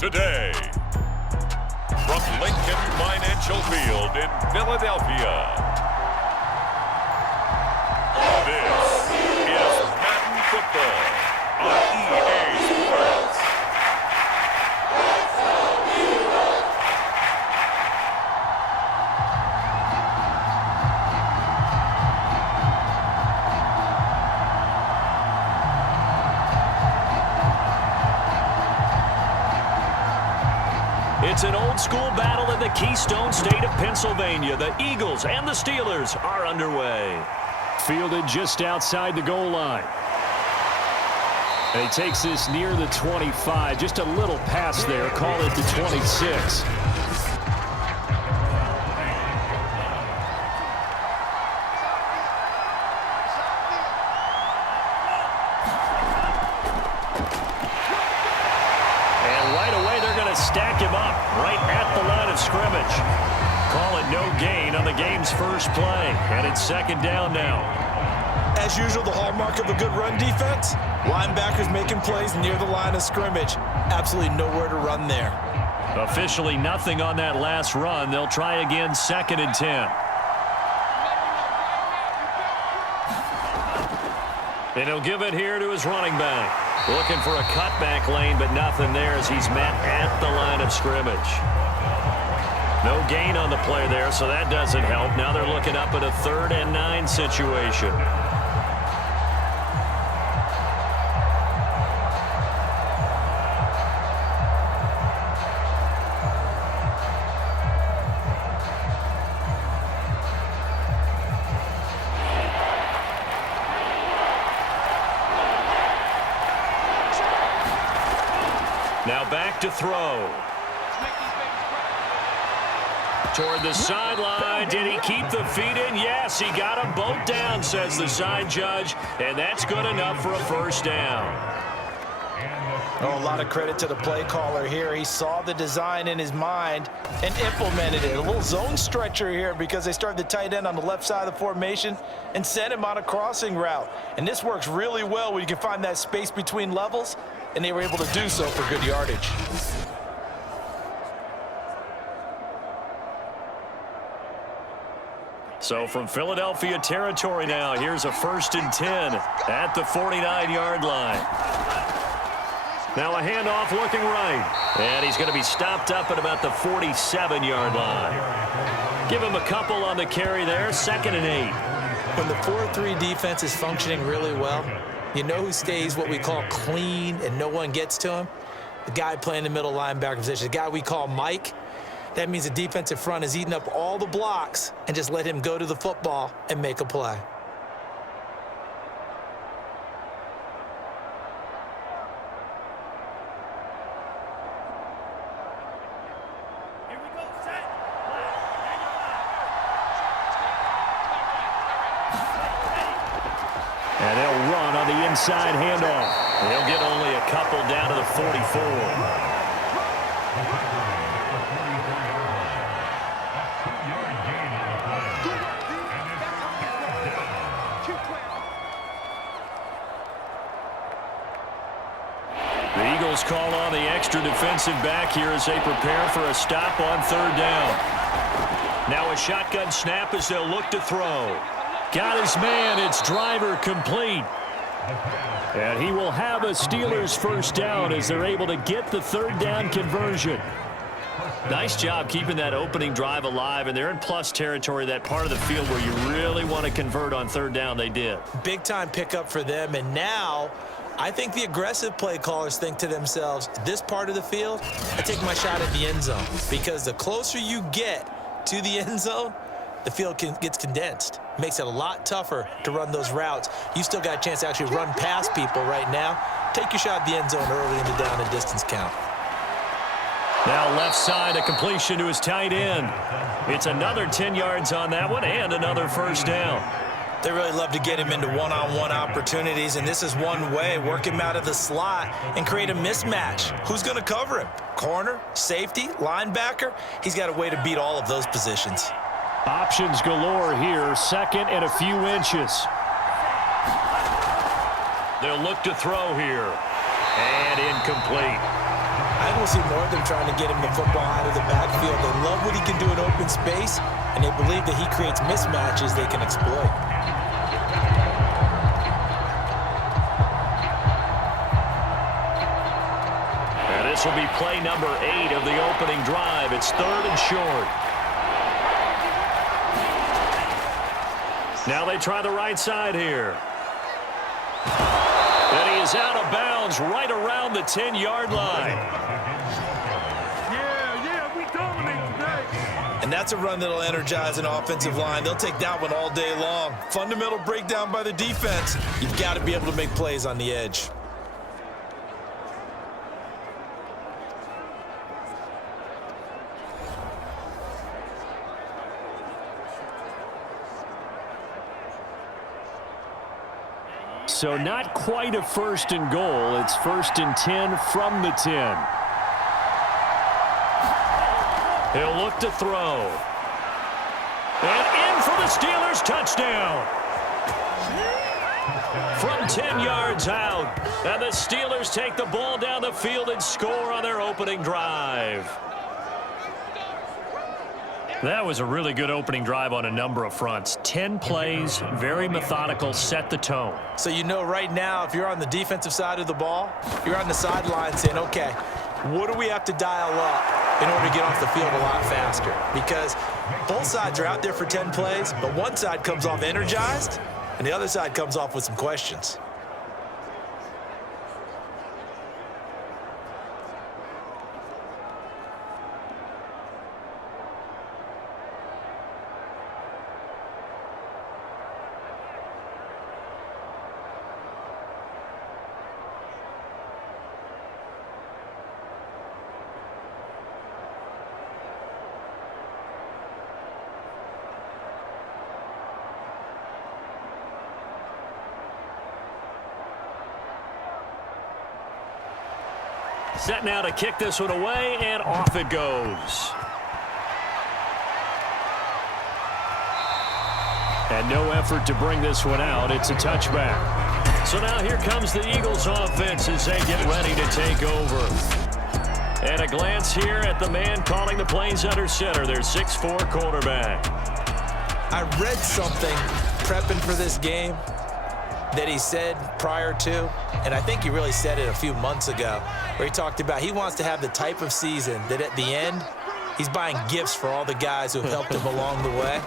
today. From Lincoln Financial Field in Philadelphia, this is Madden Football on EA Sports. It's an old-school battle in the Keystone State of Pennsylvania. The Eagles and the Steelers are underway. Fielded just outside the goal line. And he takes this near the 25. Just a little pass there. Call it the 26. Stack him up right at the line of scrimmage. Call it no gain on the game's first play. And it's second down now. As usual, the hallmark of a good run defense, linebackers making plays near the line of scrimmage. Absolutely nowhere to run there. Officially nothing on that last run. They'll try again, 2nd and 10. And he'll give it here to his running back. Looking for a cutback lane, but nothing there as he's met at the line of scrimmage. No gain on the play there, so that doesn't help. Now they're looking up at a 3rd and 9 situation. Now back to throw. Toward the sideline. Did he keep the feet in? Yes, he got them both down, says the side judge. And that's good enough for a first down. Oh, a lot of credit to the play caller here. He saw the design in his mind and implemented it. A little zone stretcher here because they started the tight end on the left side of the formation and sent him on a crossing route. And this works really well when you can find that space between levels, and they were able to do so for good yardage. So from Philadelphia territory now, here's a 1st and 10 at the 49-yard line. Now a handoff looking right. And he's going to be stopped up at about the 47-yard line. Give him a couple on the carry there, 2nd and 8. When the 4-3 defense is functioning really well, you know who stays what we call clean and no one gets to him? The guy playing the middle linebacker position, the guy we call Mike. That means the defensive front is eating up all the blocks and just let him go to the football and make a play. And they'll run on the inside handoff. They'll get only a couple down to the 44. The Eagles call on the extra defensive back here as they prepare for a stop on 3rd down. Now a shotgun snap as they'll look to throw. Got his man. It's Driver complete. And he will have a Steelers first down as they're able to get the 3rd down conversion. Nice job keeping that opening drive alive, and they're in plus territory, that part of the field where you really want to convert on 3rd down. They did. Big-time pickup for them, and now I think the aggressive play callers think to themselves, this part of the field, I take my shot at the end zone, because the closer you get to the end zone, the field gets condensed. Makes it a lot tougher to run those routes. You still got a chance to actually run past people right now. Take your shot at the end zone early in the down and distance count. Now left side, a completion to his tight end. It's another 10 yards on that one and another first down. They really love to get him into one-on-one opportunities, and this is one way. Work him out of the slot and create a mismatch. Who's going to cover him? Corner, safety, linebacker? He's got a way to beat all of those positions. Options galore here, 2nd and a few inches. They'll look to throw here. And incomplete. I will see more of them trying to get him the football out of the backfield. They love what he can do in open space, and they believe that he creates mismatches they can exploit. And this will be play number 8 of the opening drive. It's 3rd and short. Now they try the right side here. And he is out of bounds right around the 10-yard line. Yeah, we dominate today. And that's a run that'll energize an offensive line. They'll take that one all day long. Fundamental breakdown by the defense. You've got to be able to make plays on the edge. So not quite a 1st and goal. It's 1st and 10 from the 10. He'll look to throw. And in for the Steelers touchdown. From 10 yards out. And the Steelers take the ball down the field and score on their opening drive. That was a really good opening drive on a number of fronts. 10 plays, very methodical, set the tone. So you know right now, if you're on the defensive side of the ball, you're on the sideline saying, okay, what do we have to dial up in order to get off the field a lot faster? Because both sides are out there for 10 plays, but one side comes off energized, and the other side comes off with some questions. Set now to kick this one away, and off it goes. And no effort to bring this one out. It's a touchback. So now here comes the Eagles offense as they get ready to take over. And a glance here at the man calling the plays under center, their 6'4" quarterback. I read something prepping for this game that he said prior to, and I think he really said it a few months ago, where he talked about he wants to have the type of season that at the end, he's buying gifts for all the guys who have helped him along the way.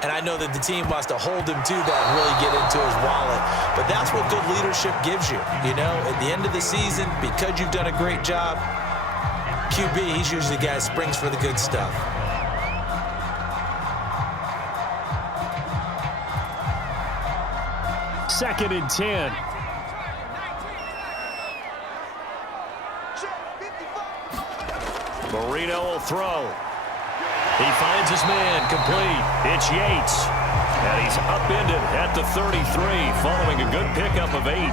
And I know that the team wants to hold him to that and really get into his wallet. But that's what good leadership gives you. You know, at the end of the season, because you've done a great job, QB, he's usually the guy that springs for the good stuff. Second and 10. Marino will throw. He finds his man, complete. It's Yates. And he's upended at the 33, following a good pickup of 8.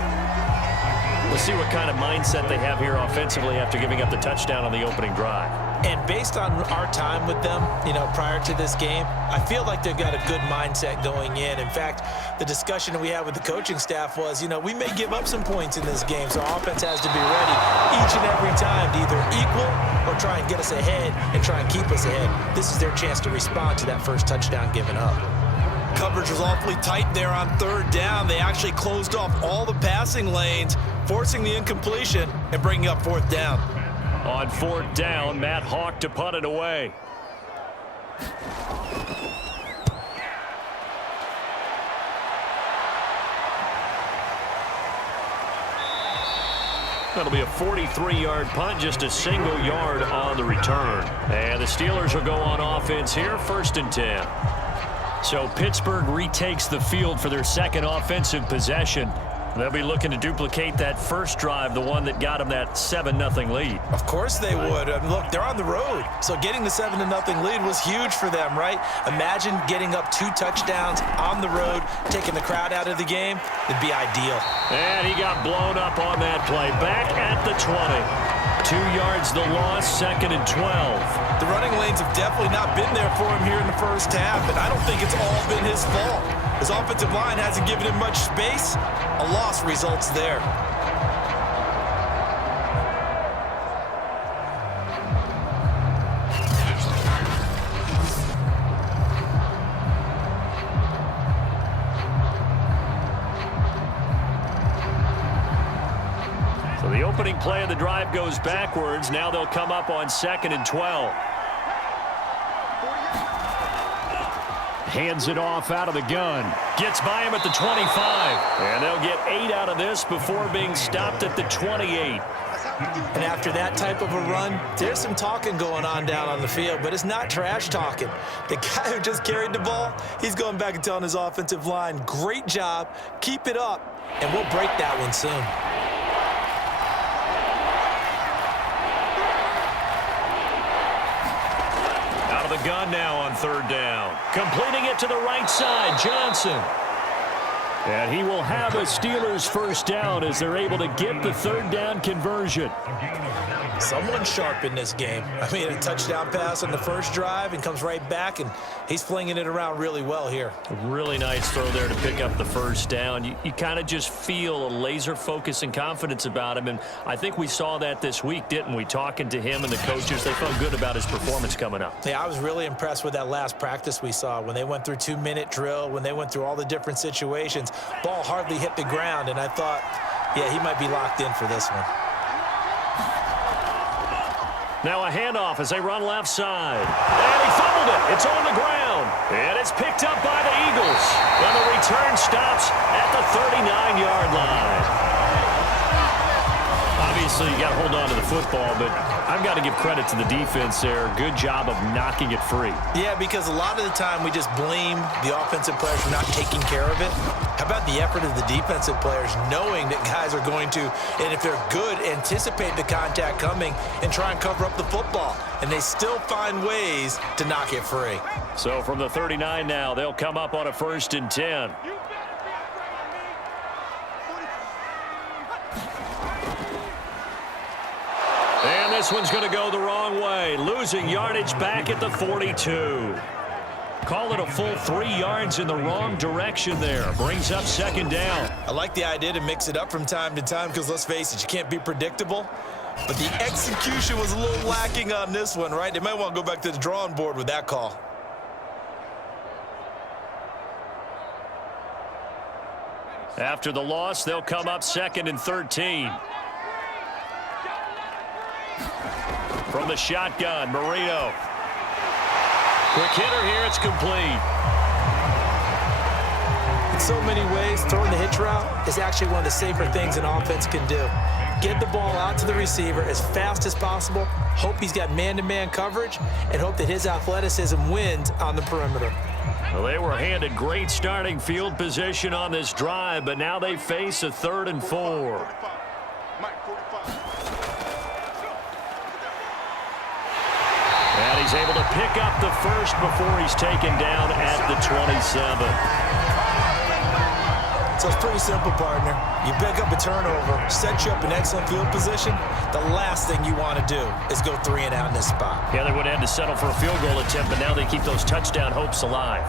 We'll see what kind of mindset they have here offensively after giving up the touchdown on the opening drive. And based on our time with them, you know, prior to this game, I feel like they've got a good mindset going in. In fact, the discussion that we had with the coaching staff was, you know, we may give up some points in this game, so our offense has to be ready each and every time to either equal or try and get us ahead and try and keep us ahead. This is their chance to respond to that first touchdown given up. Coverage was awfully tight there on third down. They actually closed off all the passing lanes, forcing the incompletion and bringing up fourth down. On fourth down, Matt Hawk to punt it away. That'll be a 43-yard punt, just a single yard on the return. And the Steelers will go on offense here, 1st and 10. So Pittsburgh retakes the field for their second offensive possession. They'll be looking to duplicate that first drive, the one that got them that 7-0 lead. Of course they would. Look, they're on the road, so getting the 7-0 lead was huge for them, right? Imagine getting up 2 touchdowns on the road, taking the crowd out of the game. It'd be ideal. And he got blown up on that play. Back at the 20. 2 yards the loss, 2nd and 12. The running lanes have definitely not been there for him here in the first half, and I don't think it's all been his fault. His offensive line hasn't given him much space. A loss results there. opening play of the drive goes backwards. Now they'll come up on 2nd and 12. Hands it off out of the gun. Gets by him at the 25. And they'll get 8 out of this before being stopped at the 28. And after that type of a run, there's some talking going on down on the field, but it's not trash talking. The guy who just carried the ball, he's going back and telling his offensive line, great job, keep it up, and we'll break that one soon. Out of the gun now on 3rd down. Completing it to the right side, Johnson. And he will have a Steelers first down as they're able to get the 3rd down conversion. Someone sharp in this game. I mean, a touchdown pass on the first drive and comes right back, and he's flinging it around really well here. Really nice throw there to pick up the first down. You kind of just feel a laser focus and confidence about him, and I think we saw that this week, didn't we? Talking to him and the coaches, they felt good about his performance coming up. Yeah, I was really impressed with that last practice we saw when they went through 2-minute drill, when they went through all the different situations. Ball hardly hit the ground, and I thought, yeah, he might be locked in for this one. Now a handoff as they run left side. And he fumbled it. It's on the ground. And it's picked up by the Eagles. And the return stops at the 39-yard line. Obviously, you got to hold on to the football, but I've got to give credit to the defense there. Good job of knocking it free. Yeah, because a lot of the time we just blame the offensive players for not taking care of it. How about the effort of the defensive players knowing that guys are going to, and if they're good, anticipate the contact coming and try and cover up the football. And they still find ways to knock it free. So from the 39 now, they'll come up on a 1st and 10. And this one's going to go the wrong way. Losing yardage back at the 42. Call it a full 3 yards in the wrong direction there. Brings up 2nd down. I like the idea to mix it up from time to time because, let's face it, you can't be predictable. But the execution was a little lacking on this one, right? They might want to go back to the drawing board with that call. After the loss, they'll come up 2nd and 13. From the shotgun, Marino. Quick hitter here, it's complete. In so many ways, throwing the hitch route is actually one of the safer things an offense can do. Get the ball out to the receiver as fast as possible, hope he's got man-to-man coverage, and hope that his athleticism wins on the perimeter. Well, they were handed great starting field position on this drive, but now they face a 3rd and 4. And he's able to pick up the first before he's taken down at the 27. So it's pretty simple, partner. You pick up a turnover, set you up in excellent field position. The last thing you want to do is go 3 and out in this spot. Yeah, they would have had to settle for a field goal attempt, but now they keep those touchdown hopes alive.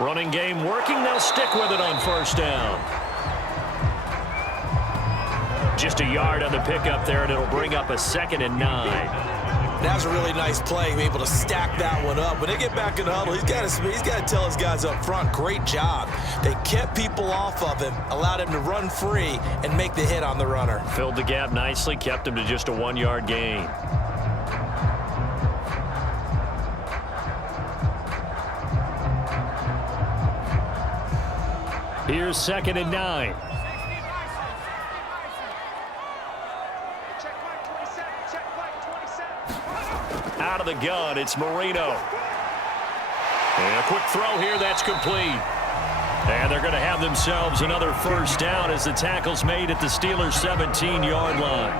Running game working. They'll stick with it on 1st down. Just a yard on the pickup there, and it'll bring up a 2nd and 9. That was a really nice play, able to stack that one up. When they get back in the huddle, he's got to tell his guys up front, great job. They kept people off of him, allowed him to run free and make the hit on the runner. Filled the gap nicely, kept him to just a 1-yard gain. Here's 2nd and 9. Out of the gun, it's Marino. And a quick throw here, that's complete. And they're going to have themselves another 1st down as the tackle's made at the Steelers' 17-yard line.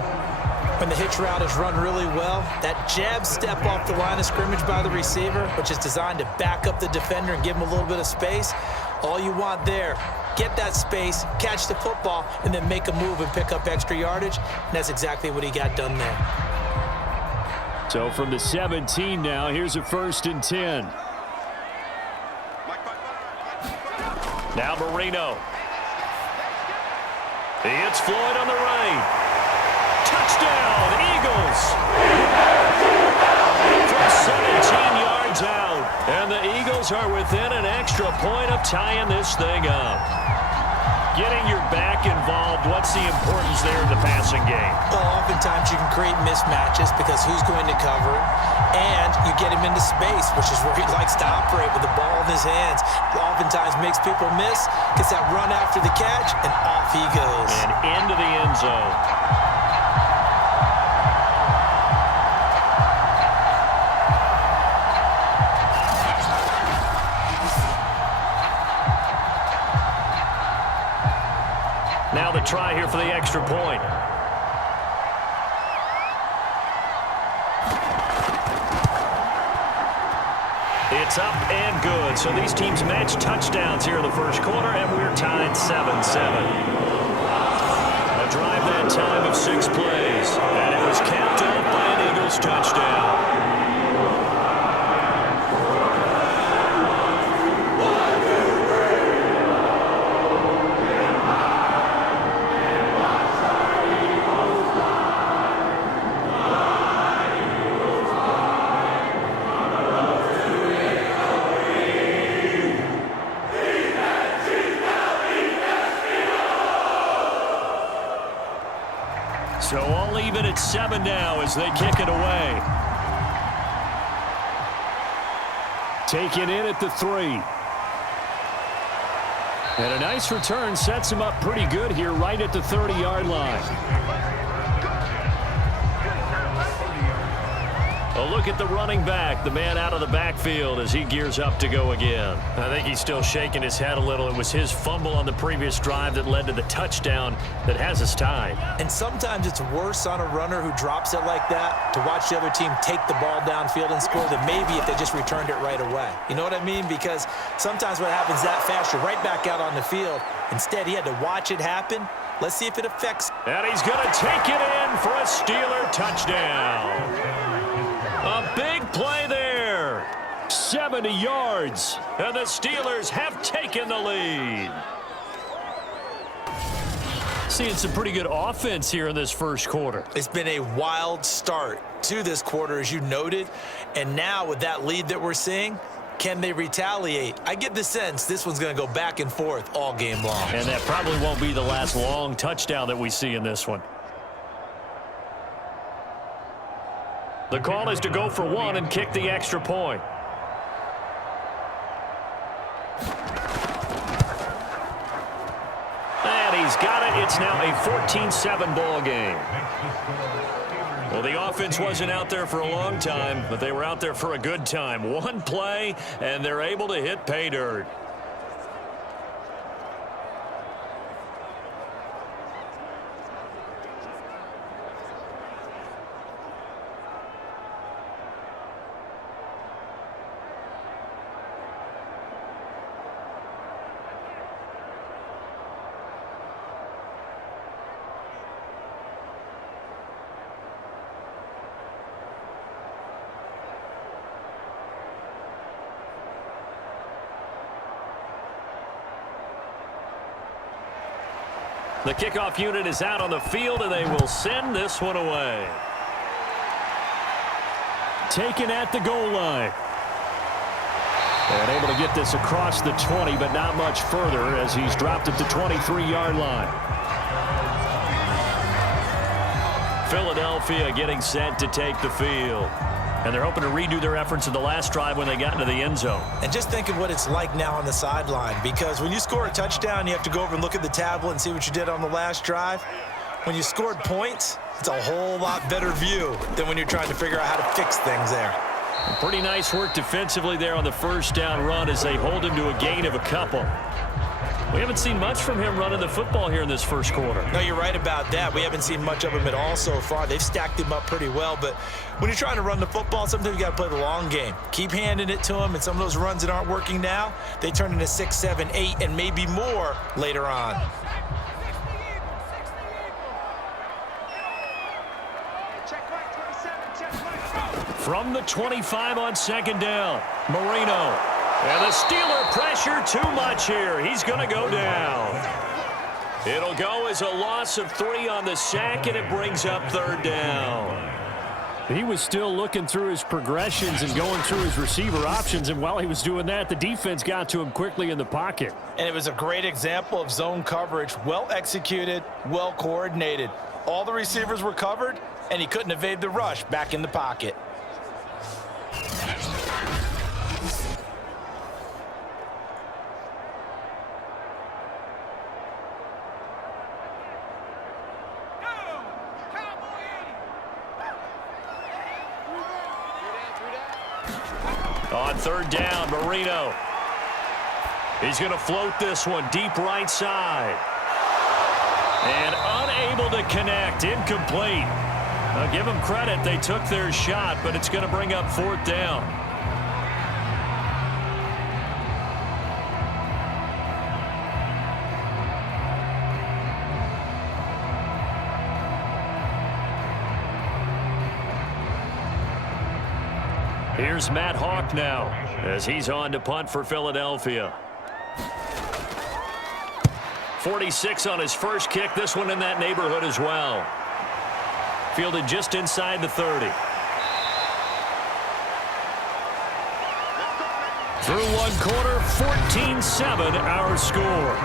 When the hitch route is run really well, that jab step off the line of scrimmage by the receiver, which is designed to back up the defender and give him a little bit of space, all you want there, get that space, catch the football, and then make a move and pick up extra yardage. And that's exactly what he got done there. So from the 17 now, here's a 1st and 10. Now Marino. It's Floyd on the right. Touchdown, Eagles. From 17 yards out. And the Eagles are within an extra point of tying this thing up. Getting your back involved, what's the importance there in the passing game? Well, oftentimes you can create mismatches because who's going to cover, and you get him into space, which is where he likes to operate with the ball in his hands. Oftentimes makes people miss, gets that run after the catch, and off he goes. And into the end zone. Now the try here for the extra point. It's up and good. So these teams match touchdowns here in the first quarter, and we're tied 7-7. A drive that time of 6 plays, and it was capped off by an Eagles touchdown. So all even at 7 now as they kick it away. Taken in at the 3. And a nice return sets him up pretty good here right at the 30-yard line. A look at the running back, the man out of the backfield as he gears up to go again. I think he's still shaking his head a little. It was his fumble on the previous drive that led to the touchdown that has us tied. And sometimes it's worse on a runner who drops it like that to watch the other team take the ball downfield and score than maybe if they just returned it right away. You know what I mean? Because sometimes what happens that fast, you're right back out on the field. Instead, he had to watch it happen. Let's see if it affects. And he's going to take it in for a Steeler touchdown. A big play there. 70 yards. And the Steelers have taken the lead. Seeing some pretty good offense here in this first quarter. It's been a wild start to this quarter, as you noted. And now with that lead that we're seeing, can they retaliate? I get the sense this one's going to go back and forth all game long. And that probably won't be the last long touchdown that we see in this one. The call is to go for 1 and kick the extra point. And he's got it. It's now a 14-7 ball game. Well, the offense wasn't out there for a long time, but they were out there for a good time. One play, and they're able to hit pay dirt. The kickoff unit is out on the field, and they will send this one away. Taken at the goal line. And able to get this across the 20, but not much further as he's dropped at the 23-yard line. Philadelphia getting set to take the field. And they're hoping to redo their efforts in the last drive when they got into the end zone. And just think of what it's like now on the sideline, because when you score a touchdown, you have to go over and look at the tablet and see what you did on the last drive. When you scored points, it's a whole lot better view than when you're trying to figure out how to fix things there. Pretty nice work defensively there on the first down run as they hold him to a gain of a couple. We haven't seen much from him running the football here in this first quarter. No, you're right about that. We haven't seen much of him at all so far. They've stacked him up pretty well, but when you're trying to run the football, sometimes you got to play the long game. Keep handing it to him, and some of those runs that aren't working now, they turn into 6, 7, 8, and maybe more later on. Check right, 27, check right. From the 25 on second down, Marino. And the Steeler pressure too much here. He's going to go down. It'll go as a loss of 3 on the sack, and it brings up third down. He was still looking through his progressions and going through his receiver options, and while he was doing that, the defense got to him quickly in the pocket. And it was a great example of zone coverage. Well executed, well coordinated. All the receivers were covered, and he couldn't evade the rush back in the pocket. On third down, Marino. He's going to float this one deep right side. And unable to connect, incomplete. Now give them credit, they took their shot, but it's going to bring up fourth down. Here's Matt Hawk now as he's on to punt for Philadelphia. 46 on his first kick. This one in that neighborhood as well. Fielded just inside the 30. Through one quarter, 14-7 our score.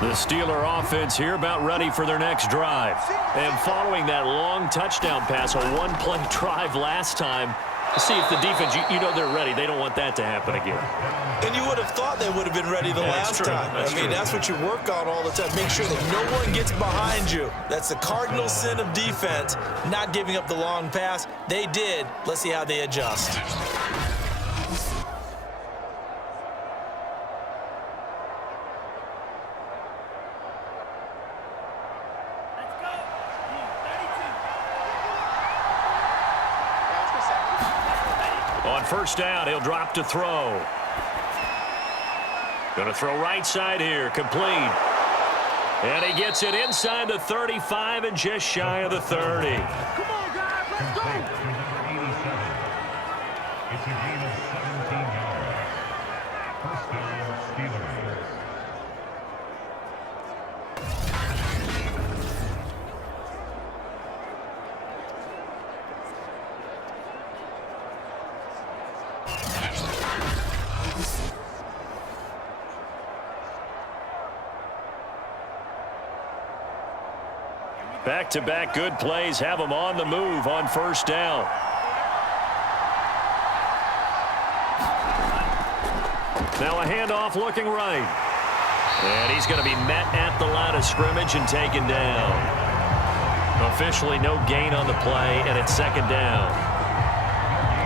The Steeler offense here about ready for their next drive. And following that long touchdown pass, a one-play drive last time, see if the defense, you know they're ready. They don't want that to happen again. And you would have thought they would have been ready the last time. I mean, that's what you work on all the time. Make sure that no one gets behind you. That's the cardinal sin of defense, not giving up the long pass. They did. Let's see how they adjust. On first down, he'll drop to throw. Going to throw right side here, complete. And he gets it inside the 35 and just shy of the 30. Come on, guys, let's go. It's a gain of 17 yards. First down, Steelers. Back-to-back good plays have them on the move on first down. Now a handoff looking right. And he's going to be met at the line of scrimmage and taken down. Officially no gain on the play, and it's second down.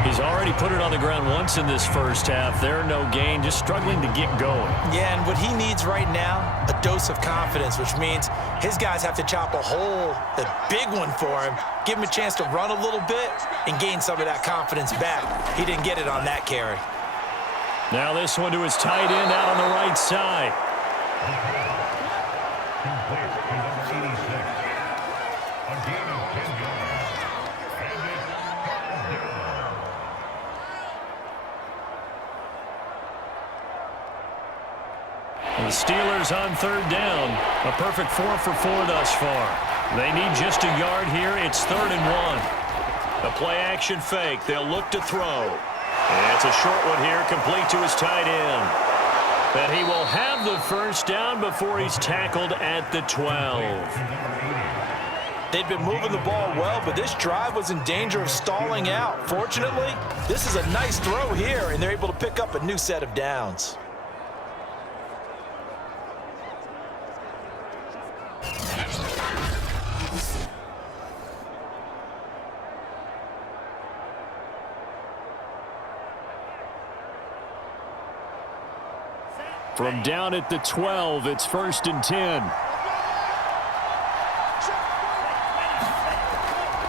He's already put it on the ground once in this first half. There, no gain, just struggling to get going. Yeah, and what he needs right now, a dose of confidence, which means his guys have to chop a hole, a big one for him, give him a chance to run a little bit and gain some of that confidence back. He didn't get it on that carry. Now this one to his tight end out on the right side. Complete to number 86. A gain of 10 yards. And it's third down. The Steelers on third down. A perfect 4 for 4 thus far. They need just a yard here. It's 3rd and 1. A play action fake. They'll look to throw. And it's a short one here, complete to his tight end. And he will have the first down before he's tackled at the 12. They'd been moving the ball well, but this drive was in danger of stalling out. Fortunately, this is a nice throw here, and they're able to pick up a new set of downs. From down at the 12, it's 1st and 10.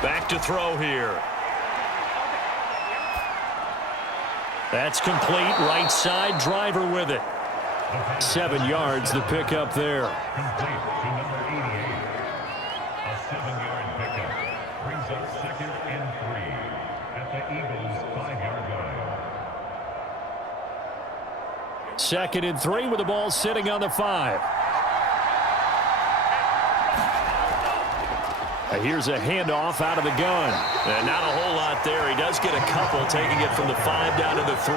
Back to throw here. That's complete. Right side, Driver with it. 7 yards the pickup there. Complete to number 88. A 7-yard pickup brings up 2nd and 3 at the Eagles' 5-yard line. 2nd and 3 with the ball sitting on the 5. Here's a handoff out of the gun. And not a whole lot there. He does get a couple, taking it from the 5 down to the 3.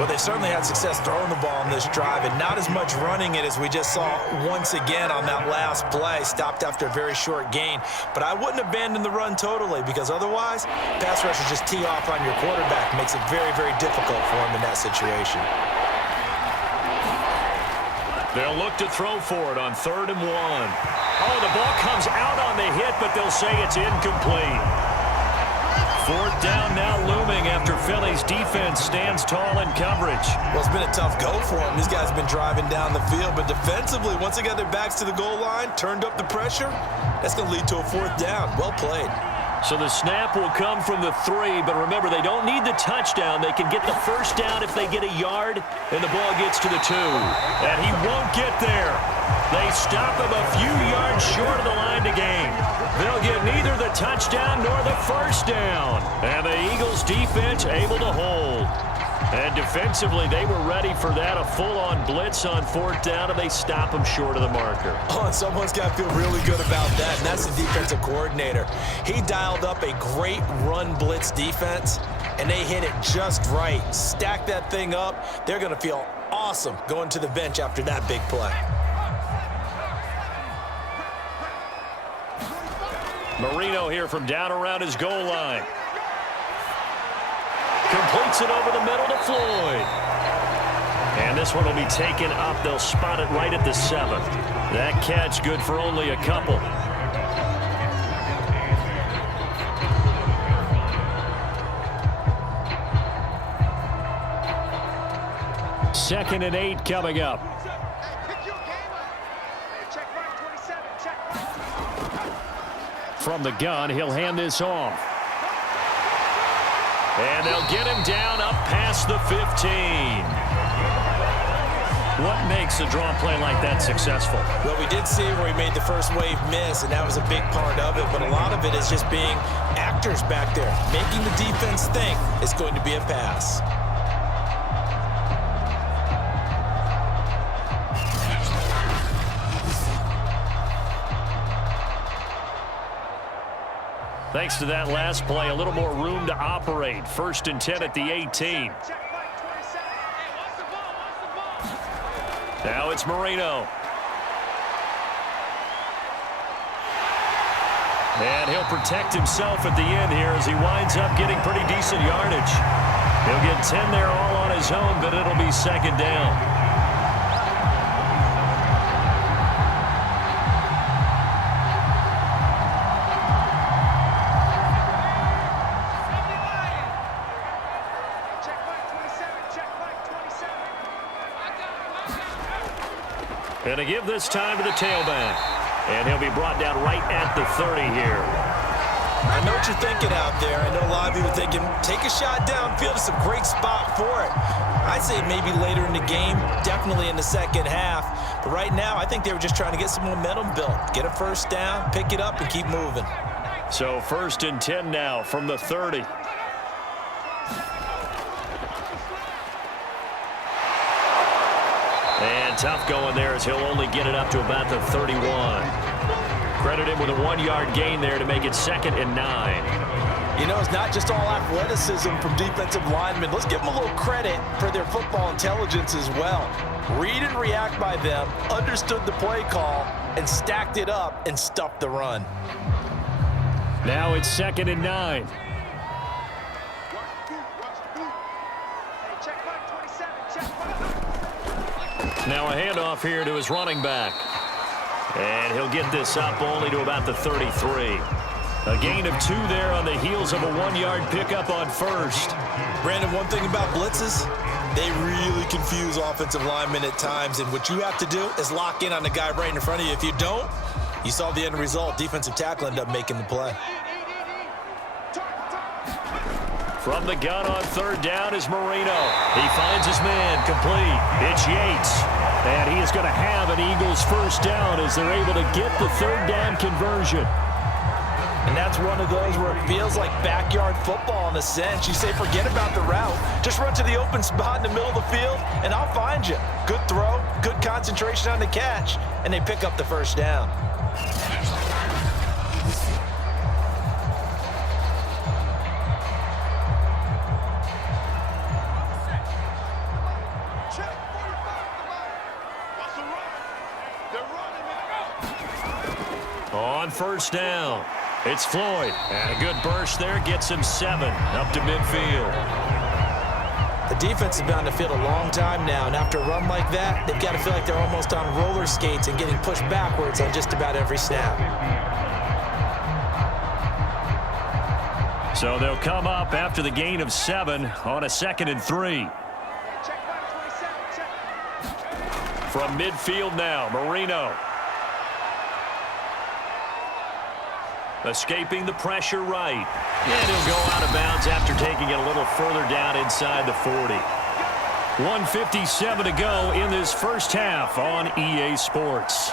Well, they certainly had success throwing the ball in this drive, and not as much running it as we just saw once again on that last play. Stopped after a very short gain. But I wouldn't abandon the run totally, because otherwise, pass rushers just tee off on your quarterback. Makes it very, very difficult for him in that situation. They'll look to throw for it on 3rd and 1. Oh, the ball comes out on the hit, but they'll say it's incomplete. 4th down now looming after Philly's defense stands tall in coverage. Well, it's been a tough go for them. These guys have been driving down the field, but defensively, once they got their backs to the goal line, turned up the pressure, that's going to lead to a 4th down. Well played. So the snap will come from the 3, but remember, they don't need the touchdown. They can get the 1st down if they get a yard, and the ball gets to the 2. And he won't get there. They stop him a few yards short of the line to gain. They'll get neither the touchdown nor the 1st down. And the Eagles defense able to hold. And defensively, they were ready for that, a full-on blitz on 4th down, and they stop him short of the marker. Oh, and someone's got to feel really good about that, and that's the defensive coordinator. He dialed up a great run blitz defense, and they hit it just right. Stack that thing up. They're going to feel awesome going to the bench after that big play. Marino here from down around his goal line. Completes it over the middle to Floyd. And this one will be taken up. They'll spot it right at the 7. That catch good for only a couple. Second and 8 coming up. From the gun, he'll hand this off. And they'll get him down up past the 15. What makes a draw play like that successful? Well, we did see where he made the first wave miss, and that was a big part of it. But a lot of it is just being actors back there, making the defense think it's going to be a pass. Thanks to that last play, a little more room to operate. 1st and 10 at the 18. Now it's Marino. And he'll protect himself at the end here as he winds up getting pretty decent yardage. He'll get 10 there all on his own, but it'll be 2nd down. And to give this time to the tailback. And he'll be brought down right at the 30 here. I know what you're thinking out there. I know a lot of you are thinking, take a shot downfield. It's a great spot for it. I'd say maybe later in the game, definitely in the second half. But right now, I think they were just trying to get some momentum built. Get a 1st down, pick it up, and keep moving. So 1st and 10 now from the 30. And tough going there as he'll only get it up to about the 31. Credit him with a 1-yard gain there to make it 2nd and 9. You know, it's not just all athleticism from defensive linemen. Let's give them a little credit for their football intelligence as well. Read and react by them, understood the play call, and stacked it up and stuffed the run. Now it's 2nd and 9. Now a handoff here to his running back. And he'll get this up only to about the 33. A gain of 2 there on the heels of a 1-yard pickup on 1st. Brandon, one thing about blitzes, they really confuse offensive linemen at times. And what you have to do is lock in on the guy right in front of you. If you don't, you saw the end result. Defensive tackle ended up making the play. From the gun on third down is Marino. He finds his man, complete. It's Yates. And he is going to have an Eagles first down as they're able to get the third down conversion. And that's one of those where it feels like backyard football in a sense. You say, forget about the route. Just run to the open spot in the middle of the field, and I'll find you. Good throw, good concentration on the catch, and they pick up the first down. On first down, it's Floyd. And a good burst there gets him 7 up to midfield. The defense has been on the field a long time now, and after a run like that, they've got to feel like they're almost on roller skates and getting pushed backwards on just about every snap. So they'll come up after the gain of 7 on a 2nd and 3. From midfield now, Marino. Escaping the pressure right. And he'll go out of bounds after taking it a little further down inside the 40. 1:57 to go in this first half on EA Sports.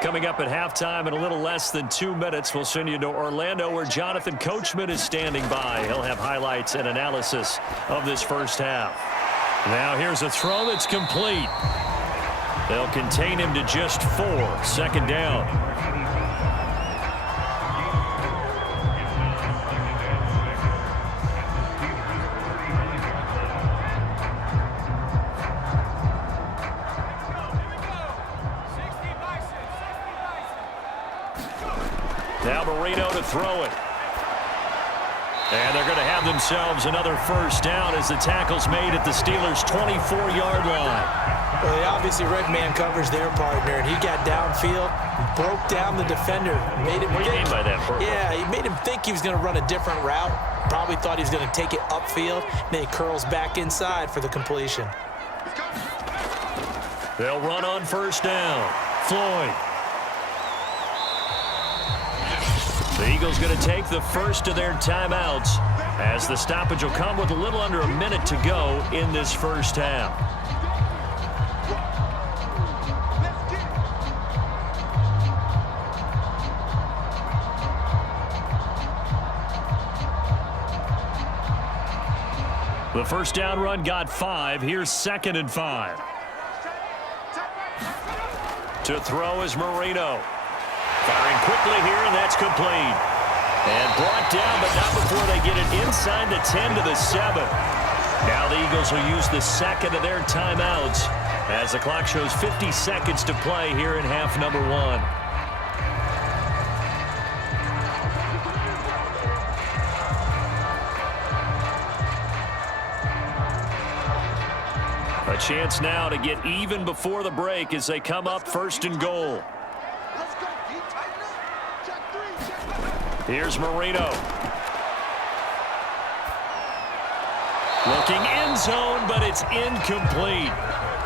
Coming up at halftime in a little less than 2 minutes, we'll send you to Orlando where Jonathan Coachman is standing by. He'll have highlights and analysis of this first half. Now here's a throw that's complete. They'll contain him to just 4. 2nd down. Now Marino to throw it. And they're going to have themselves another first down as the tackle's made at the Steelers' 24-yard line. Well, they obviously read man coverage their partner, and he got downfield, broke down the defender, made him What do you mean by that, Purple? Yeah, he made him think he was going to run a different route. Probably thought he was going to take it upfield, and then he curls back inside for the completion. They'll run on first down. Floyd. The Eagles going to take the first of their timeouts as the stoppage will come with a little under a minute to go in this first half. The first down run got 5. Here's 2nd and 5. To throw is Marino. Firing quickly here, and that's complete. And brought down, but not before they get it inside the 10 to the 7. Now the Eagles will use the 2nd of their timeouts as the clock shows 50 seconds to play here in half number 1. A chance now to get even before the break as they come up 1st and goal. Here's Marino. Looking end zone, but it's incomplete.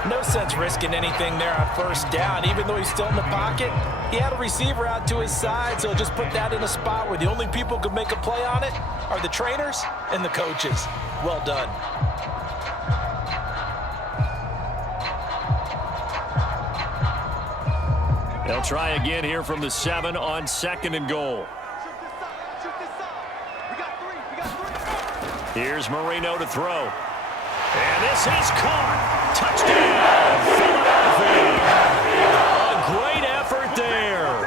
No sense risking anything there on first down. Even though he's still in the pocket, he had a receiver out to his side, so just put that in a spot where the only people who could make a play on it are the trainers and the coaches. Well done. They'll try again here from the 7 on 2nd and goal. Here's Marino to throw. And this is caught. Touchdown, Philadelphia. A great effort there.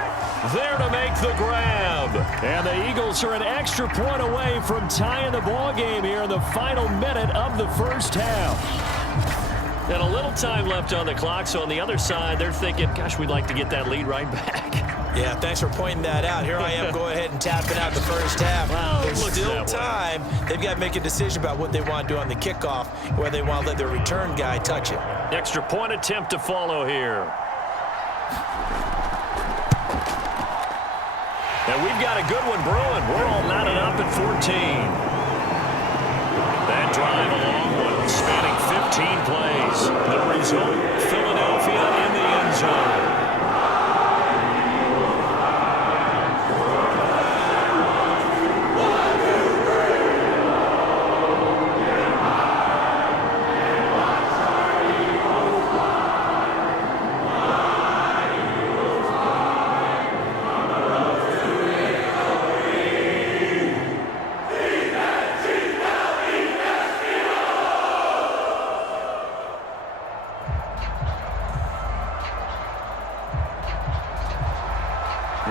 There to make the grab. And the Eagles are an extra point away from tying the ball game here in the final minute of the first half. And a little time left on the clock, so on the other side, they're thinking, gosh, we'd like to get that lead right back. Yeah, thanks for pointing that out. Here I am, go ahead and tapping out the first half. Well, There's still time. They've got to make a decision about what they want to do on the kickoff, whether they want to let their return guy touch it. Extra point attempt to follow here. And we've got a good one brewing. We're all knotted up at 14. That drive along one, spanning 15 plays. The result, Philadelphia in the end zone.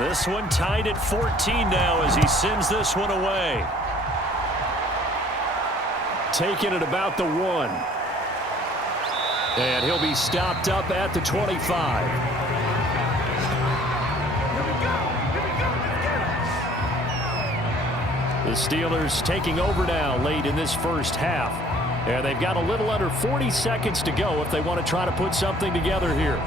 This one tied at 14 now as he sends this one away. Taking it about the 1. And he'll be stopped up at the 25. The Steelers taking over now late in this first half. And they've got a little under 40 seconds to go if they want to try to put something together here.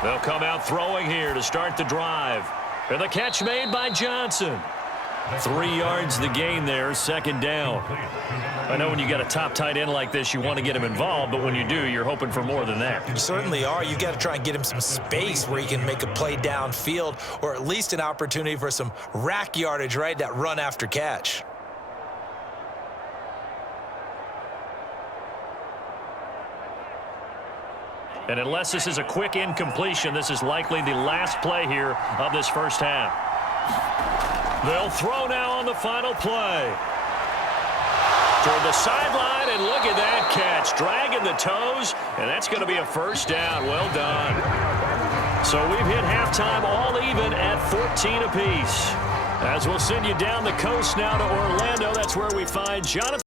They'll come out throwing here to start the drive. And the catch made by Johnson. 3 yards the gain there, second down. I know when you got a top tight end like this, you want to get him involved, but when you do, you're hoping for more than that. You certainly are. You got to try and get him some space where he can make a play downfield, or at least an opportunity for some rack yardage, right? That run after catch. And unless this is a quick incompletion, this is likely the last play here of this first half. They'll throw now on the final play. Toward the sideline, and look at that catch. Dragging the toes, and that's going to be a first down. Well done. So we've hit halftime all even at 14 apiece. As we'll send you down the coast now to Orlando, that's where we find Jonathan